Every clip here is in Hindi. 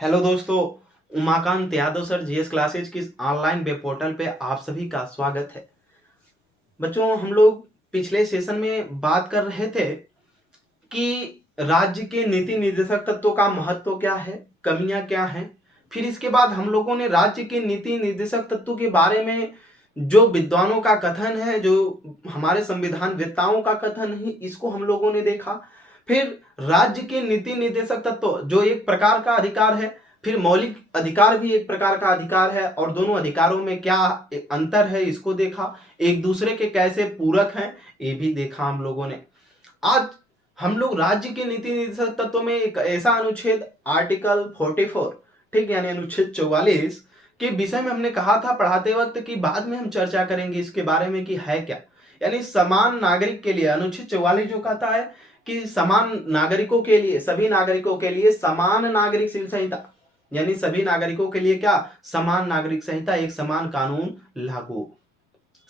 हेलो दोस्तों, Umakant Yadav sir GS classes की ऑनलाइन वेब पोर्टल पे आप सभी का स्वागत है। बच्चों, हम लोग पिछले सेशन में बात कर रहे थे कि राज्य के नीति निर्देशक तत्वों का महत्व क्या है, कमियां क्या हैं। फिर इसके बाद हम लोगों ने राज्य के नीति निर्देशक तत्वों के बारे में जो विद्वानों का कथन है, जो हमारे संविधान वेत्ताओं का कथन है, इसको हम लोगों ने देखा। फिर राज्य के नीति निर्देशक तत्व जो एक प्रकार का अधिकार है, फिर मौलिक अधिकार भी एक प्रकार का अधिकार है, और दोनों अधिकारों में क्या अंतर है इसको देखा। एक दूसरे के कैसे पूरक हैं ये भी देखा हम लोगों ने। आज हम लोग राज्य के नीति निर्देशक तत्व में एक ऐसा अनुच्छेद आर्टिकल 44, ठीक, यानी अनुच्छेद 44 के विषय में हमने कहा था पढ़ाते वक्त कि बाद में हम चर्चा करेंगे इसके बारे में कि है क्या। यानी समान नागरिक के लिए अनुच्छेद 44 जो कहता है कि समान नागरिकों के लिए, सभी नागरिकों के लिए समान नागरिक सिविल संहिता, यानी सभी नागरिकों के लिए क्या, समान नागरिक संहिता, एक समान कानून लागू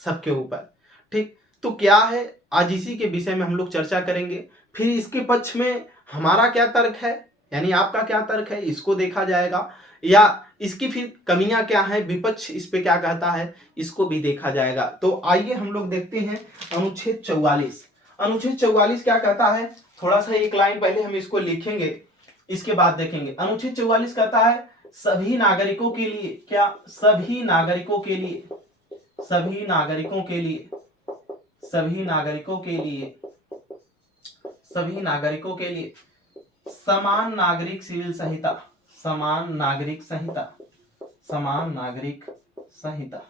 सबके ऊपर। ठीक, तो क्या है, आज इसी के विषय में हम लोग चर्चा करेंगे। फिर इसके पक्ष में हमारा क्या तर्क है, यानी आपका क्या तर्क है, इसको देखा जाएगा, या इसकी फिर कमियां क्या है, विपक्ष इस पे क्या कहता है, इसको भी देखा जाएगा। तो आइए हम लोग देखते हैं अनुच्छेद 44। अनुच्छेद 44 क्या कहता है, थोड़ा सा एक लाइन पहले हम इसको लिखेंगे, इसके बाद देखेंगे। अनुच्छेद 44 कहता है सभी नागरिकों के लिए, क्या, सभी नागरिकों के लिए, सभी नागरिकों के लिए, सभी नागरिकों के लिए, सभी नागरिकों के लिए समान नागरिक सिविल संहिता, समान नागरिक संहिता, समान नागरिक संहिता,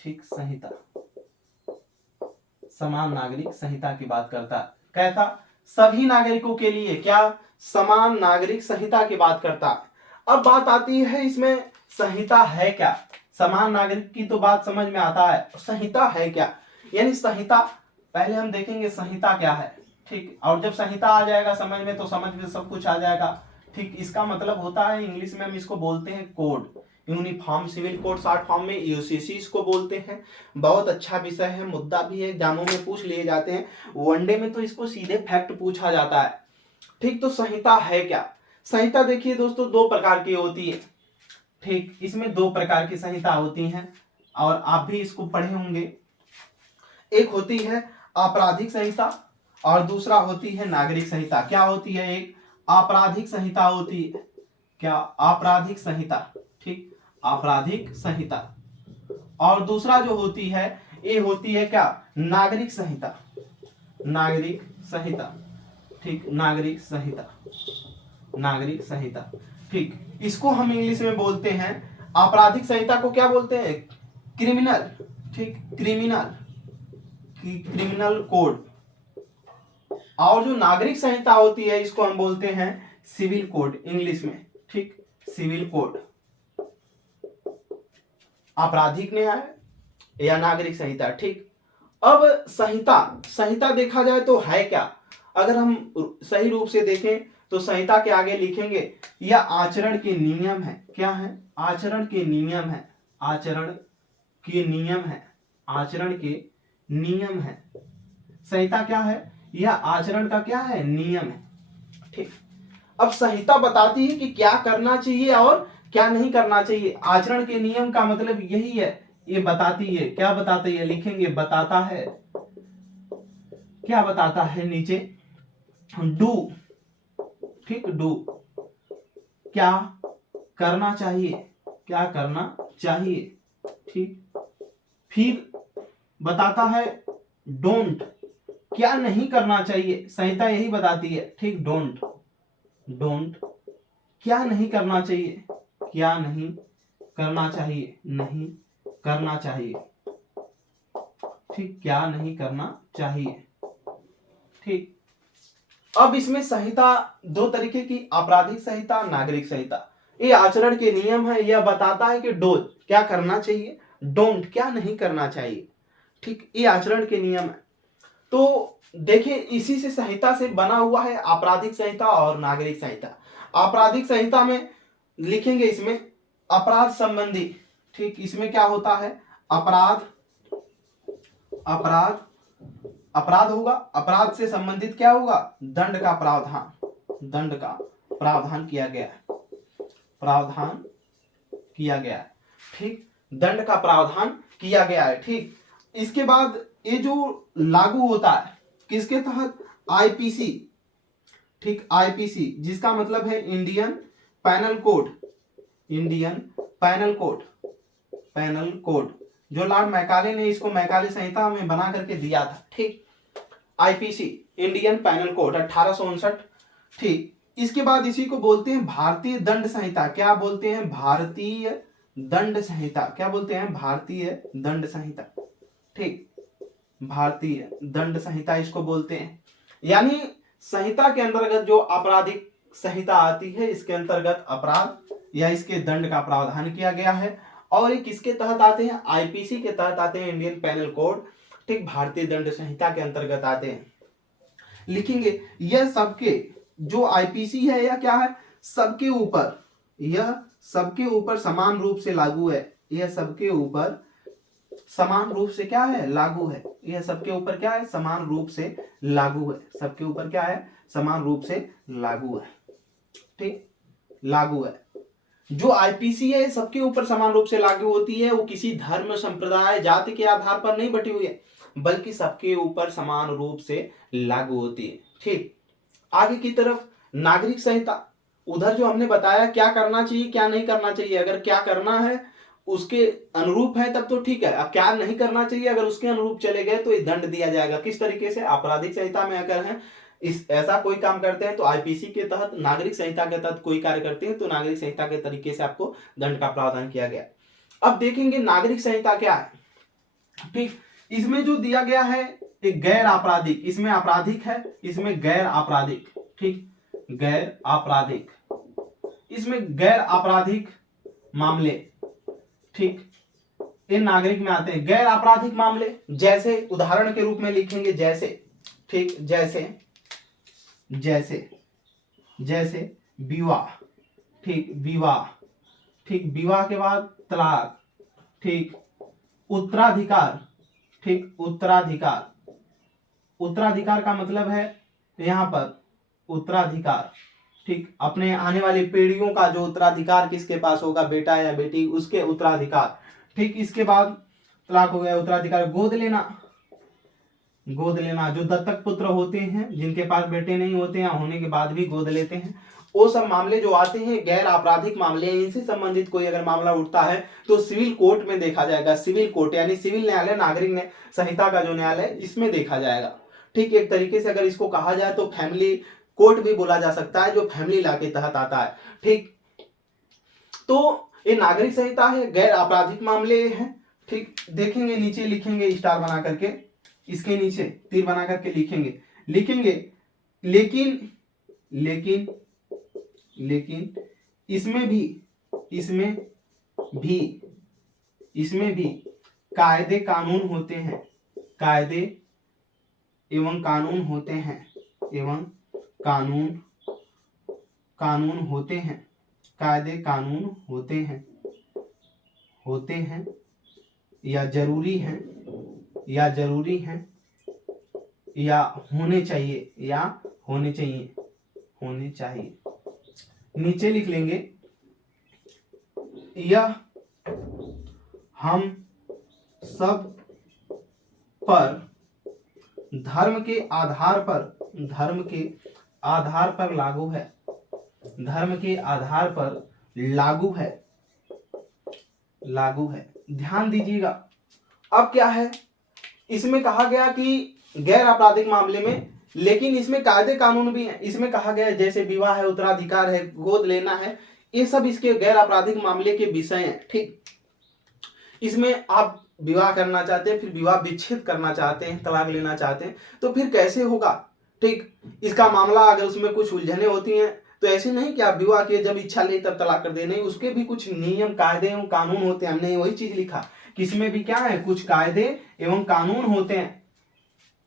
ठीक, संहिता, समान नागरिक संहिता की बात करता है। कैसा, सभी नागरिकों के लिए क्या, समान नागरिक संहिता की बात करता है। अब बात आती है इसमें संहिता है क्या। समान नागरिक की तो बात समझ में आता है, संहिता है क्या, यानी संहिता पहले हम देखेंगे संहिता क्या है, ठीक। और जब संहिता आ जाएगा समझ में तो समझ में सब कुछ आ जाएगा, ठीक। इसका मतलब होता है, इंग्लिश में हम इसको बोलते हैं code, uniform civil code, short form में यूसीसी इसको बोलते हैं। बहुत अच्छा विषय है, मुद्दा भी है, एग्जामों में पूछ लिए जाते हैं, वनडे में तो इसको सीधे फैक्ट पूछा जाता है, ठीक। तो संहिता है क्या। संहिता देखिए दोस्तों, दो प्रकार की होती है, ठीक। इसमें दो प्रकार की संहिता होती हैं और आप भी इसको पढ़े होंगे। एक होती है आपराधिक संहिता और दूसरा होती है नागरिक संहिता। क्या होती है, एक आपराधिक संहिता होती है, क्या, आपराधिक संहिता, ठीक, आपराधिक संहिता, और दूसरा जो होती है ये होती है क्या, नागरिक संहिता, नागरिक संहिता, ठीक, नागरिक संहिता, नागरिक संहिता, ठीक। इसको हम इंग्लिश में बोलते हैं, आपराधिक संहिता को क्या बोलते हैं, क्रिमिनल, ठीक, क्रिमिनल, क्रिमिनल कोड। और जो नागरिक संहिता होती है इसको हम बोलते हैं सिविल कोड इंग्लिश में, ठीक, सिविल कोड। आपराधिक न्याय या नागरिक संहिता, ठीक। अब संहिता, संहिता देखा जाए तो है क्या, अगर हम सही रूप से देखें तो संहिता के आगे लिखेंगे यह आचरण के नियम है। क्या है, आचरण के नियम है, आचरण के नियम है, आचरण के नियम है। संहिता क्या है, यह आचरण का क्या है, नियम है, ठीक। अब संहिता बताती है कि क्या करना चाहिए और क्या नहीं करना चाहिए। आचरण के नियम का मतलब यही है, ये बताती है, क्या बताती है, लिखेंगे बताता है, क्या बताता है, नीचे डू, ठीक, डू, क्या करना चाहिए, क्या करना चाहिए, ठीक। फिर बताता है डोंट, क्या नहीं करना चाहिए, संहिता यही बताती है, ठीक, डोंट, डोंट, क्या नहीं करना चाहिए, क्या नहीं करना चाहिए, नहीं करना चाहिए, ठीक, क्या नहीं करना चाहिए, ठीक। अब इसमें संहिता दो तरीके की, आपराधिक संहिता, नागरिक संहिता। ये आचरण के नियम है, यह बताता है कि डो क्या करना चाहिए, डोंट क्या नहीं करना चाहिए, ठीक, ये आचरण के नियम है। तो देखिए इसी से संहिता से बना हुआ है आपराधिक संहिता और नागरिक संहिता। आपराधिक संहिता में लिखेंगे इसमें अपराध संबंधी, ठीक, इसमें क्या होता है, अपराध, अपराध, अपराध होगा, अपराध से संबंधित क्या होगा, दंड का प्रावधान, दंड का प्रावधान किया गया है। प्रावधान किया गया है। ठीक, दंड का प्रावधान किया गया है। ठीक, इसके बाद ये जो लागू होता है किसके तहत? आईपीसी। ठीक, आईपीसी जिसका मतलब है Indian panel code. Indian panel code, panel code जो लॉर्ड मैकाले ने इसको मैकाले संहिता में बना करके दिया था। ठीक, आईपीसी इंडियन पैनल कोड 1859। ठीक, इसके बाद इसी को बोलते हैं भारतीय दंड संहिता। क्या बोलते हैं? भारतीय दंड संहिता। क्या बोलते हैं? भारतीय दंड संहिता। ठीक, भारतीय दंड संहिता इसको बोलते हैं। यानी संहिता के अंतर्गत जो आपराधिक संहिता आती है इसके अंतर्गत अपराध या इसके दंड का प्रावधान किया गया है। और ये किसके तहत आते हैं? आईपीसी के तहत आते हैं, इंडियन पैनल कोड। ठीक, भारतीय दंड संहिता के अंतर्गत आते हैं। लिखेंगे यह सबके जो आईपीसी है यह क्या है? सबके ऊपर, यह सबके ऊपर समान रूप से लागू है। यह सबके ऊपर समान रूप से क्या है? लागू है। यह सबके ऊपर क्या है? समान रूप से लागू है। सबके ऊपर क्या है? समान रूप से लागू है। ठीक, लागू है। जो आईपीसी है सबके ऊपर समान रूप से लागू होती है। वो किसी धर्म, संप्रदाय, जाति के आधार पर नहीं बटी हुई है, बल्कि सबके ऊपर समान रूप से लागू होती है। ठीक, आगे की तरफ नागरिक संहिता। उधर जो हमने बताया क्या करना चाहिए क्या नहीं करना चाहिए। अगर क्या करना है उसके अनुरूप है तब तो ठीक है, क्या नहीं करना चाहिए अगर उसके अनुरूप चले गए तो ये दंड दिया जाएगा। किस तरीके से? आपराधिक संहिता में अगर है इस ऐसा कोई काम करते हैं तो आईपीसी के तहत, नागरिक संहिता के तहत कोई कार्य करते हैं तो नागरिक संहिता के तरीके से आपको दंड का प्रावधान किया गया। अब देखेंगे नागरिक संहिता क्या है। ठीक, इसमें जो दिया गया है एक गैर आपराधिक, इसमें आपराधिक है, इसमें गैर आपराधिक। ठीक, गैर आपराधिक, इसमें गैर आपराधिक मामले। ठीक, ये नागरिक में आते हैं। गैर आपराधिक मामले जैसे उदाहरण के रूप में लिखेंगे जैसे, ठीक, जैसे जैसे जैसे विवाह। ठीक, विवाह। ठीक, विवाह के बाद तलाक। ठीक, उत्तराधिकार। ठीक, उत्तराधिकार। उत्तराधिकार का मतलब है यहां पर उत्तराधिकार। ठीक, अपने आने वाली पीढ़ियों का जो उत्तराधिकार किसके पास होगा, बेटा या बेटी, उसके उत्तराधिकार। ठीक, इसके बाद तलाक हो गया। उत्तराधिकार। गोद लेना। गोद लेना जो दत्तक पुत्र होते हैं जिनके पास बेटे नहीं होते हैं, होने के बाद भी गोद लेते हैं, वो सब मामले जो आते हैं गैर आपराधिक मामले। इनसे संबंधित कोई अगर मामला उठता है तो सिविल कोर्ट में देखा जाएगा। सिविल कोर्ट यानी सिविल न्यायालय, नागरिक संहिता का जो न्यायालय, इसमें देखा जाएगा। ठीक, एक तरीके से अगर इसको कहा जाए तो फैमिली कोर्ट भी बोला जा सकता है, जो फैमिली लॉ के तहत आता है। ठीक, तो ये नागरिक संहिता है, गैर आपराधिक मामले हैं। ठीक, देखेंगे नीचे लिखेंगे स्टार बना करके, इसके नीचे तीर बना करके लिखेंगे लेकिन लेकिन लेकिन इसमें भी कायदे कानून होते हैं। कायदे एवं कानून होते हैं, एवं कानून होते हैं। कायदे कानून होते हैं या जरूरी हैं या होने चाहिए। नीचे लिख लेंगे यह हम सब पर धर्म के आधार पर लागू है। धर्म के आधार पर लागू है। ध्यान दीजिएगा। अब क्या है, इसमें कहा गया कि गैर आपराधिक मामले में, लेकिन इसमें कायदे कानून भी है। इसमें कहा गया जैसे विवाह है, उत्तराधिकार है, गोद लेना है, ये सब इसके गैर आपराधिक मामले के विषय हैं। ठीक, इसमें आप विवाह करना चाहते हैं, फिर विवाह विच्छेद करना चाहते हैं, तलाक लेना चाहते हैं, तो फिर कैसे होगा। ठीक, इसका मामला अगर उसमें कुछ उलझने होती हैं तो ऐसे नहीं कि आप विवाह किए जब इच्छा नहीं तब तलाक कर दे, नहीं, उसके भी कुछ नियम, कायदे एवं कानून होते हैं। हमने वही चीज लिखा कि इसमें भी क्या है, कुछ कायदे एवं कानून होते हैं,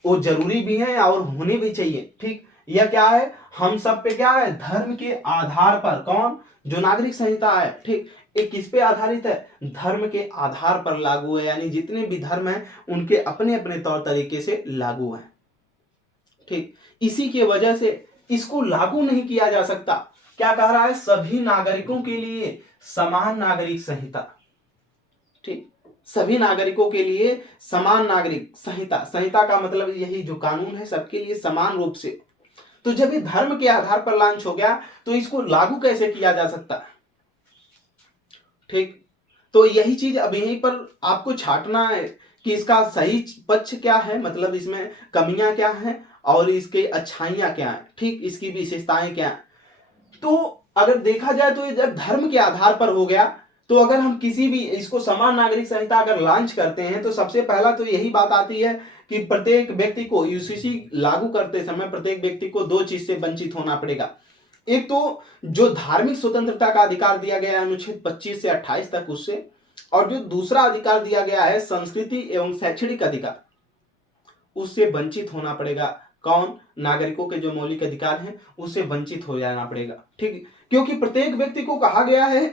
वो जरूरी भी है और होने भी चाहिए। ठीक, यह क्या है, हम सब पे क्या है, धर्म के आधार पर। कौन? जो नागरिक संहिता है। ठीक, ये किस पे आधारित है? धर्म के आधार पर लागू है, यानी जितने भी धर्म हैं उनके अपने अपने तौर तरीके से लागू है। ठीक, इसी के वजह से इसको लागू नहीं किया जा सकता। क्या कह रहा है, सभी नागरिकों के लिए समान नागरिक संहिता। ठीक, सभी नागरिकों के लिए समान नागरिक संहिता। संहिता का मतलब यही जो कानून है सबके लिए समान रूप से। तो जब ये धर्म के आधार पर लॉन्च हो गया तो इसको लागू कैसे किया जा सकता है। ठीक, तो यही चीज अब यहीं पर आपको छांटना है कि इसका सही पक्ष क्या है, मतलब इसमें कमियां क्या हैं और इसके अच्छाइयां क्या हैं, ठीक, इसकी विशेषताएं क्या हैं। तो अगर देखा जाए तो ये जब धर्म के आधार पर हो गया तो अगर हम किसी भी इसको समान नागरिक संहिता अगर लॉन्च करते हैं तो सबसे पहला तो यही बात आती है कि प्रत्येक व्यक्ति को यूसीसी लागू करते समय प्रत्येक व्यक्ति को दो चीज से वंचित होना पड़ेगा। एक तो जो धार्मिक स्वतंत्रता का अधिकार दिया गया है अनुच्छेद 25 से 28 तक उससे, और जो दूसरा अधिकार दिया गया है संस्कृति एवं शैक्षणिक अधिकार, उससे वंचित होना पड़ेगा। कौन, नागरिकों के जो मौलिक अधिकार हैं उससे वंचित हो जाना पड़ेगा। ठीक, क्योंकि प्रत्येक व्यक्ति को कहा गया है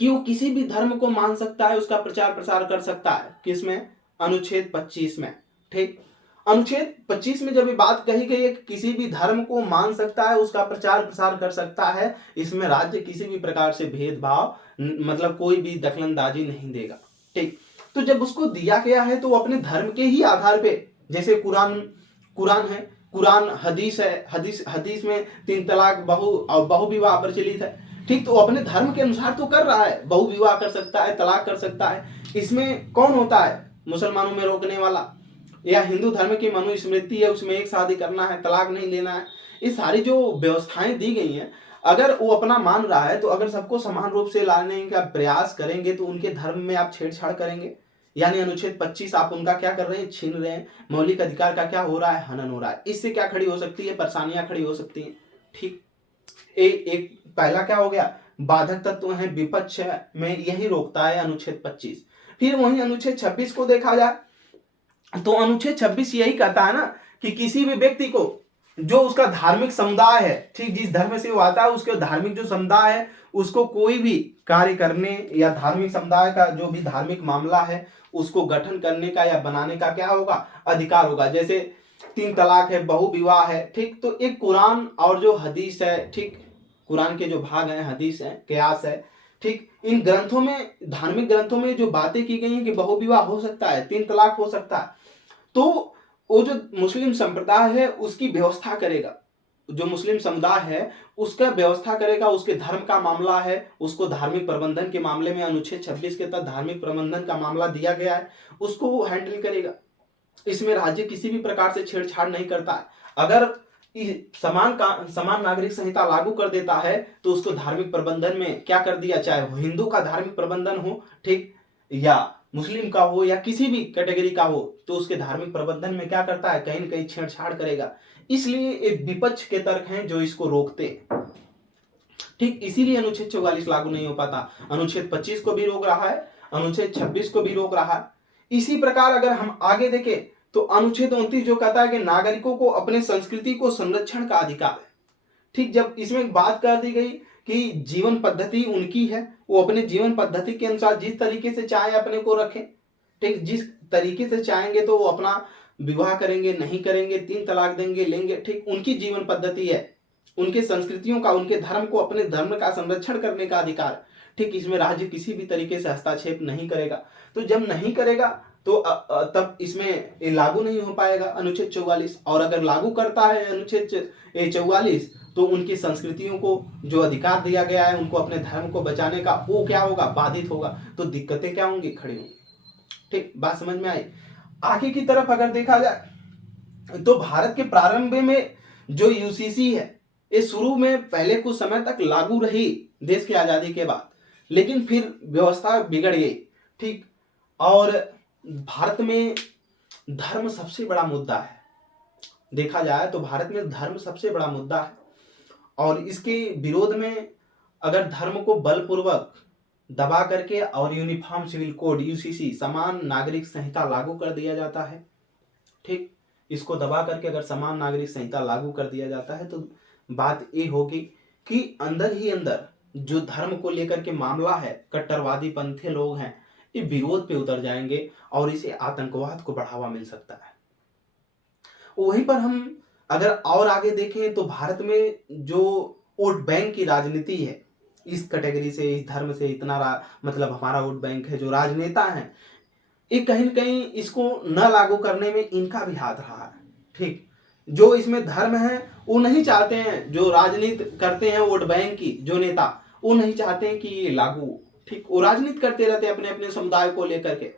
कि वो किसी भी धर्म को मान सकता है, उसका प्रचार प्रसार कर सकता है। किसमें, अनुच्छेद 25 में। ठीक, अनुच्छेद 25 में जब ये बात कही गई है कि किसी भी धर्म को मान सकता है, उसका प्रचार प्रसार कर सकता है, इसमें राज्य किसी भी प्रकार से भेदभाव मतलब कोई भी दखलंदाजी नहीं देगा। ठीक, तो जब उसको दिया गया है तो वो अपने धर्म के ही आधार पे, जैसे कुरान कुरान है, कुरान हदीस है, हदीस में 3 तलाक बहु विवाह प्रचलित है। ठीक, तो अपने धर्म के अनुसार तो कर रहा है, बहु विवाह कर सकता है, तलाक कर सकता है। इसमें कौन होता है मुसलमानों में रोकने वाला, या हिंदू धर्म की मनुस्मृति है उसमें एक शादी करना है, तलाक नहीं लेना है। ये सारी जो व्यवस्थाएं दी गई हैं अगर वो अपना मान रहा है तो अगर सबको समान रूप से लाने का प्रयास करेंगे तो उनके धर्म में आप छेड़छाड़ करेंगे, यानी अनुच्छेद 25 आप उनका क्या कर रहे हैं, छीन रहे हैं। मौलिक अधिकार का क्या हो रहा है, हनन हो रहा है। इससे क्या खड़ी हो सकती है, परेशानियां खड़ी हो सकती हैं। ठीक, एक पहला क्या हो गया, बाधक तत्व है, विपक्ष में यही रोकता है अनुच्छेद 25। फिर वही अनुच्छेद 26 को देखा जाए तो अनुच्छेद 26 यही कहता है ना कि किसी भी व्यक्ति को जो उसका धार्मिक समुदाय है, ठीक, जिस धर्म से वो आता है उसके धार्मिक जो समुदाय है उसको कोई भी कार्य करने या धार्मिक समुदाय का जो भी धार्मिक मामला है उसको गठन करने का या बनाने का क्या होगा, अधिकार होगा। जैसे 3 तलाक है, बहु विवाह है। ठीक, तो एक कुरान और जो हदीस है, ठीक, कुरान के जो भाग हैं, हदीस है, कयास है, ठीक, इन ग्रंथों में, धार्मिक ग्रंथों में जो बातें की गई हैं कि बहु विवाह हो सकता है, 3 तलाक हो सकता है, तो वो जो मुस्लिम संप्रदाय है उसकी व्यवस्था करेगा, जो मुस्लिम समुदाय है उसका व्यवस्था करेगा, उसके धर्म का मामला है, उसको धार्मिक प्रबंधन के मामले में अनुच्छेद 26 के तहत धार्मिक प्रबंधन का मामला दिया गया है, उसको वो हैंडल करेगा। इसमें राज्य किसी भी प्रकार से छेड़छाड़ नहीं करता है। अगर समान नागरिक संहिता लागू कर देता है तो उसको धार्मिक प्रबंधन में क्या कर दिया, चाहे वो हिंदू का धार्मिक प्रबंधन हो, ठीक, या मुस्लिम का हो या किसी भी कैटेगरी का हो, तो उसके धार्मिक प्रबंधन में क्या करता है, कहीं ना कहीं छेड़छाड़ करेगा। इसलिए एक विपक्ष के तर्क हैं जो इसको रोकते हैं। ठीक, इसीलिए अनुच्छेद 44 लागू नहीं हो पाता। अनुच्छेद 25 को भी रोक रहा है, अनुच्छेद 26 को भी रोक रहा है। इसी प्रकार अगर हम आगे देखें तो अनुच्छेद 29 जो कहता है कि नागरिकों को अपने संस्कृति को संरक्षण का अधिकार है। ठीक, जब इसमें बात कर दी गई कि जीवन पद्धति उनकी है, वो अपने जीवन पद्धति के अनुसार जिस तरीके से चाहे अपने को रखें, ठीक, जिस तरीके से चाहेंगे तो वो अपना विवाह करेंगे, नहीं करेंगे, 3 तलाक देंगे, लेंगे, ठीक, उनकी जीवन पद्धति है, उनके संस्कृतियों का, उनके धर्म को, अपने धर्म का संरक्षण करने का अधिकार। ठीक, इसमें राज्य किसी भी तरीके से हस्तक्षेप नहीं करेगा। तो जब नहीं करेगा तो तब इसमें लागू नहीं हो पाएगा अनुच्छेद 44। और अगर लागू करता है अनुच्छेद 44 तो उनकी संस्कृतियों को जो अधिकार दिया गया है उनको अपने धर्म को बचाने का, वो क्या होगा, बाधित होगा। तो दिक्कतें क्या होंगी, खड़ी होंगी। ठीक, बात समझ में आई। आगे की तरफ अगर देखा जाए तो भारत के प्रारंभ में जो यूसीसी है ये शुरू में पहले कुछ समय तक लागू रही देश की आजादी के बाद, लेकिन फिर व्यवस्था बिगड़ गई। ठीक, और भारत में धर्म सबसे बड़ा मुद्दा है। देखा जाए तो भारत में धर्म सबसे बड़ा मुद्दा है और इसके विरोध में अगर धर्म को बलपूर्वक दबा करके और यूनिफॉर्म सिविल कोड यूसीसी समान नागरिक संहिता लागू कर दिया जाता है, ठीक, इसको दबा करके अगर समान नागरिक संहिता लागू कर दिया जाता है तो बात ये होगी कि अंदर ही अंदर जो धर्म को लेकर के मामला है, कट्टरवादी पंथी लोग हैं, ये विरोध पे उतर जाएंगे और इसे आतंकवाद को बढ़ावा मिल सकता है। वहीं पर हम अगर और आगे देखें तो भारत में जो वोट बैंक की राजनीति है, इस कैटेगरी से, इस धर्म से इतना मतलब हमारा वोट बैंक है, जो राजनेता हैं, ये कहीं न कहीं इसको न लागू करने में इनका भी हाथ रहा है। ठीक, जो इसमें धर्म है वो नहीं चाहते हैं, जो राजनीति करते हैं वोट बैंक की जो नेता, वो नहीं चाहते हैं कि ये लागू हो। ठीक, वो राजनीति करते रहते हैं अपने अपने समुदाय को लेकर के,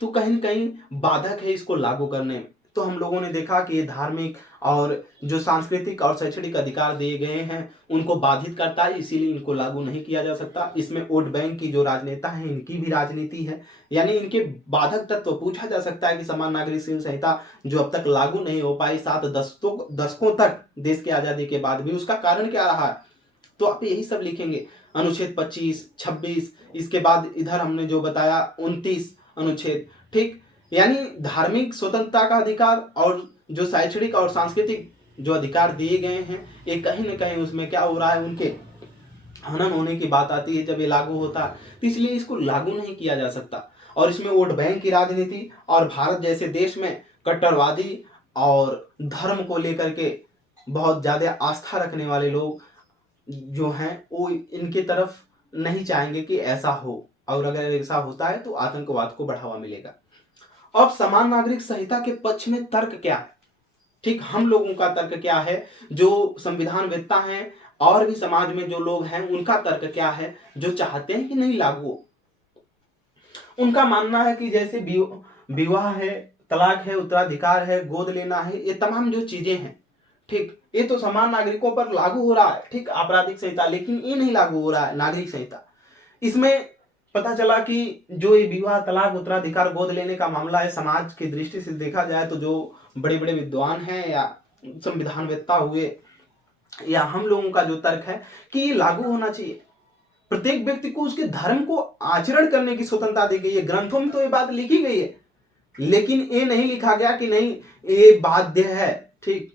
तो कहीं न कहीं बाधक है इसको लागू करने में। तो हम लोगों ने देखा कि ये धार्मिक और जो सांस्कृतिक और शैक्षणिक अधिकार दिए गए हैं उनको बाधित करता है, इसीलिए इनको लागू नहीं किया जा सकता। इसमें वोट बैंक की जो राजनेता हैं इनकी भी राजनीति है, यानी इनके बाधक तत्व पूछा जा सकता है कि समान नागरिक संहिता जो अब तक लागू नहीं हो पाई 7 दशकों तक देश की आज़ादी के बाद भी, उसका कारण क्या रहा है? तो आप यही सब लिखेंगे। अनुच्छेद 25, 26, इसके बाद इधर हमने जो बताया 29 अनुच्छेद। ठीक, यानी धार्मिक स्वतंत्रता का अधिकार और जो शैक्षणिक और सांस्कृतिक जो अधिकार दिए गए हैं, ये कहीं न कहीं उसमें क्या हो रहा है, उनके हनन होने की बात आती है जब ये लागू होता है, तो इसलिए इसको लागू नहीं किया जा सकता। और इसमें वोट बैंक की राजनीति और भारत जैसे देश में कट्टरवादी और धर्म को लेकर के बहुत ज़्यादा आस्था रखने वाले लोग जो हैं वो इनके तरफ नहीं चाहेंगे कि ऐसा हो, और अगर ऐसा होता है तो आतंकवाद को बढ़ावा मिलेगा। अब समान नागरिक संहिता के पक्ष में तर्क क्या है? ठीक, हम लोगों का तर्क क्या है, जो संविधानवेत्ता हैं और भी समाज में जो लोग हैं उनका तर्क क्या है, जो चाहते हैं कि नहीं लागू हो? उनका मानना है कि जैसे विवाह है, तलाक है, उत्तराधिकार है, गोद लेना है, ये तमाम जो चीजें हैं, ठीक, ये तो समान नागरिकों पर लागू हो रहा है, ठीक, आपराधिक संहिता, लेकिन ये नहीं लागू हो रहा है नागरिक संहिता। इसमें पता चला कि जो ये विवाह, तलाक, उत्तराधिकार, गोद लेने का मामला है, समाज की दृष्टि से देखा जाए तो जो बड़े बड़े विद्वान हैं या संविधानवेत्ता हुए या हम लोगों का जो तर्क है कि ये लागू होना चाहिए। प्रत्येक व्यक्ति को उसके धर्म को आचरण करने की स्वतंत्रता दी गई है, ग्रंथों में तो ये बात लिखी गई है, लेकिन ये नहीं लिखा गया कि नहीं ये बाध्य है। ठीक,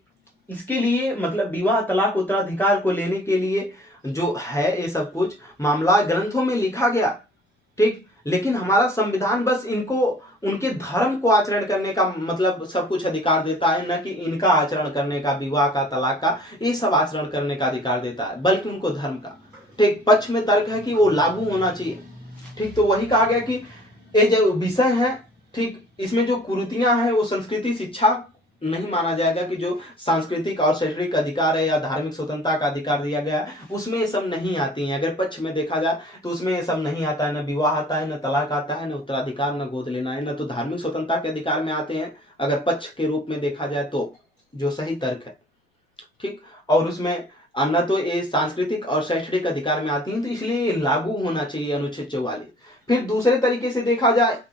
इसके लिए मतलब विवाह, तलाक, उत्तराधिकार को लेने के लिए जो है ये सब कुछ मामला ग्रंथों में लिखा गया, ठीक, लेकिन हमारा संविधान बस इनको उनके धर्म को आचरण करने का मतलब सब कुछ अधिकार देता है, न कि इनका आचरण करने का, विवाह का, तलाक का, ये सब आचरण करने का अधिकार देता है, बल्कि उनको धर्म का। ठीक, पक्ष में तर्क है कि वो लागू होना चाहिए। ठीक, तो वही कहा गया कि ये जो विषय है, ठीक, इसमें जो कुरीतियां हैं वो संस्कृति शिक्षा नहीं माना जाएगा कि जो सांस्कृतिक और शैक्षणिक अधिकार है या धार्मिक स्वतंत्रता का अधिकार दिया गया है उसमें ये सब नहीं आती हैं। अगर पक्ष में देखा जाए तो उसमें ये सब नहीं आता है, न विवाह आता है, न तलाक आता है, न उत्तराधिकार, न गोद लेना है, न तो धार्मिक स्वतंत्रता के अधिकार में आते हैं अगर पक्ष के रूप में देखा जाए तो, जो सही तर्क है। ठीक, और उसमें न तो ये सांस्कृतिक और शैक्षणिक अधिकार में आती हैं, तो इसलिए लागू होना चाहिए अनुच्छेद 44। फिर दूसरे तरीके से देखा जाए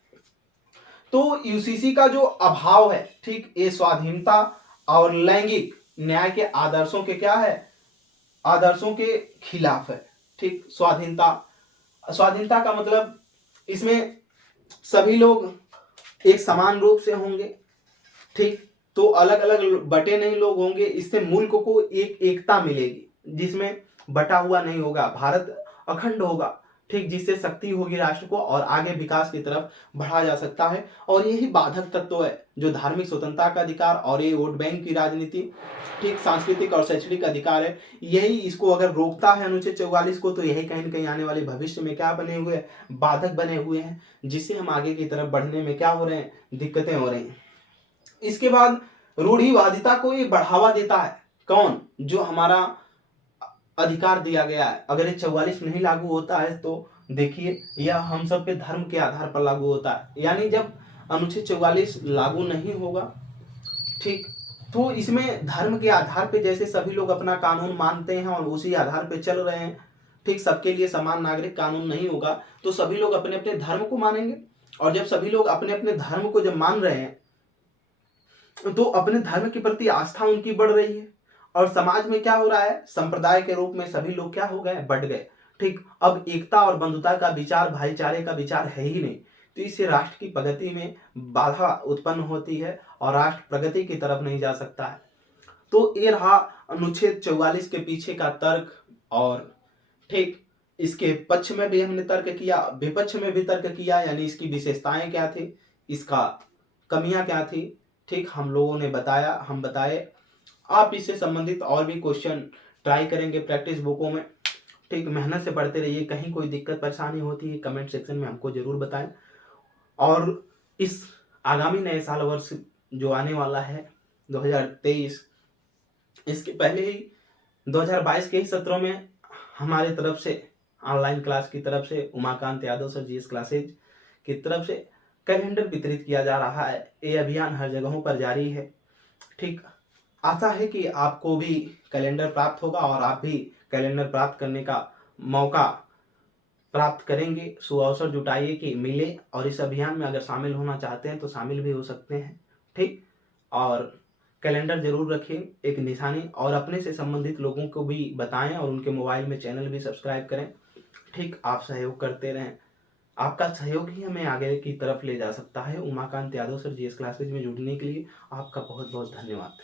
तो यूसीसी का जो अभाव है, ठीक, ये स्वाधीनता और लैंगिक न्याय के आदर्शों के क्या है, आदर्शों के खिलाफ है। ठीक, स्वाधीनता का मतलब इसमें सभी लोग एक समान रूप से होंगे, ठीक, तो अलग अलग बटे नहीं लोग होंगे, इससे मुल्क को एक एकता मिलेगी जिसमें बटा हुआ नहीं होगा, भारत अखंड होगा, ठीक, जिससे शक्ति होगी राष्ट्र को और आगे विकास की तरफ बढ़ा जा सकता है। और यही बाधक तत्व है जो धार्मिक स्वतंत्रता का अधिकार और ये वोट बैंक की राजनीति, ठीक, सांस्कृतिक और शैक्षणिक अधिकार है, यही इसको अगर रोकता है अनुच्छेद 44 को, तो यही कहीं न कहीं आने वाले भविष्य में क्या बने हुए हैं, बाधक बने हुए हैं, जिससे हम आगे की तरफ बढ़ने में क्या हो रहे हैं, दिक्कतें हो रही हैं। इसके बाद रूढ़िवादिता को ये बढ़ावा देता है, कौन, जो हमारा अधिकार दिया गया है। अगर ये 44 नहीं लागू होता है तो देखिए यह हम सब पे धर्म के आधार पर लागू होता है, यानी जब अनुच्छेद 44 लागू नहीं होगा, ठीक, तो इसमें धर्म के आधार पे जैसे सभी लोग अपना कानून मानते हैं और उसी आधार पे चल रहे हैं, ठीक, सबके लिए समान नागरिक कानून नहीं होगा तो सभी लोग अपने अपने धर्म को मानेंगे, और जब सभी लोग अपने अपने धर्म को जब मान रहे हैं तो अपने धर्म के प्रति आस्था उनकी बढ़ रही है, और समाज में क्या हो रहा है, संप्रदाय के रूप में सभी लोग क्या हो गए, बढ़ गए। ठीक, अब एकता और बंधुता का विचार, भाईचारे का विचार है ही नहीं, तो इससे राष्ट्र की प्रगति में बाधा उत्पन्न होती है और राष्ट्र प्रगति की तरफ नहीं जा सकता है। तो ये रहा अनुच्छेद 44 के पीछे का तर्क, और ठीक, इसके पक्ष में भी हमने तर्क किया, विपक्ष में भी तर्क किया, यानी इसकी विशेषताएं क्या थी, इसका कमियां क्या थी, ठीक, हम लोगों ने बताया, हम बताए। आप इससे संबंधित और भी क्वेश्चन ट्राई करेंगे प्रैक्टिस बुकों में। ठीक, मेहनत से पढ़ते रहिए। कहीं कोई दिक्कत परेशानी होती है कमेंट सेक्शन में हमको ज़रूर बताएं। और इस आगामी नए साल वर्ष जो आने वाला है 2023, इसके पहले ही 2022 के ही सत्रों में हमारे तरफ से ऑनलाइन क्लास की तरफ से Umakant Yadav sir GS classes की तरफ से कैलेंडर वितरित किया जा रहा है। ये अभियान हर जगहों पर जारी है। ठीक, आशा है कि आपको भी कैलेंडर प्राप्त होगा और आप भी कैलेंडर प्राप्त करने का मौका प्राप्त करेंगे। सुअवसर जुटाइए कि मिले, और इस अभियान में अगर शामिल होना चाहते हैं तो शामिल भी हो सकते हैं। ठीक, और कैलेंडर जरूर रखें एक निशानी, और अपने से संबंधित लोगों को भी बताएं और उनके मोबाइल में चैनल भी सब्सक्राइब करें। ठीक, आप सहयोग करते रहें। आपका सहयोग ही हमें आगे की तरफ ले जा सकता है। Umakant Yadav sir GS classes में जुड़ने के लिए आपका बहुत बहुत धन्यवाद।